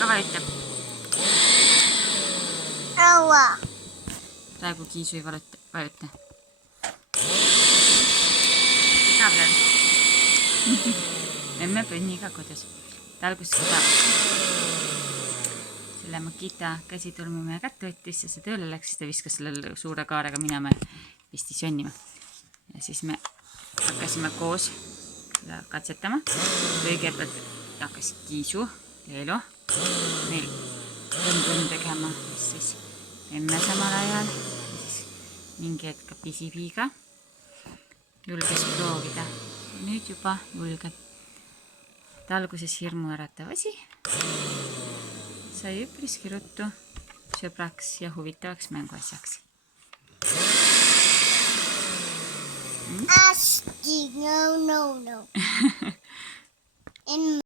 ka vajutab. Praegu Kiisu ei vajuta. Igav veel. Emme Põnniga kodus. Ta alguses seda selle Makita käsitulmi meie kätte võttis ja see tööle läks, siis ta viskas selle suure kaarega minema ja pisti sönnima. Ja siis me hakkasime koos seda katsetama. Kõigepealt hakkas Kiisu, Leelo, meil tõmb tegema, siis emme samal ajal, siis mingi hetk ka Pisipiiga julges proovida. Nüüd juba julgeb. Ta alguses hirmu äratav asi sai üpriski ruttu sõbraks ja huvitavaks mänguasjaks. No.